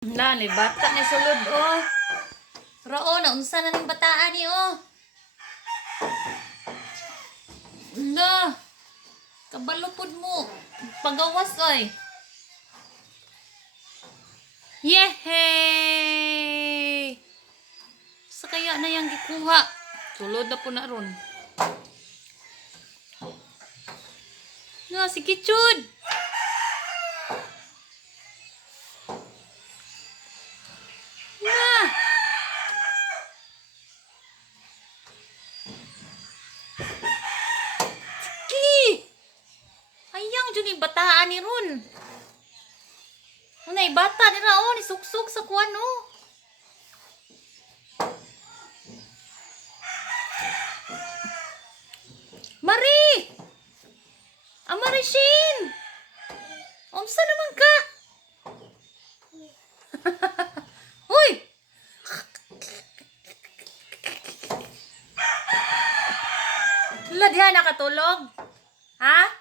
Lali, bata ni sulod, oh. Rao, naunsa na ning bataan ni, oh. Na, kabalupod mo. Pagawas, oy. Yehey! Sa kaya na yang gikuha. Sulod na po na ron. Na, sige, Chud. Na. Sige. Ayang dyan yung bataan ni ron. Ano yung bata ni Raon, ni suksok sa kuwan, oh. Marie! Amarishin! Umsa naman ka? Uy! Ladya nakatulog? Ha?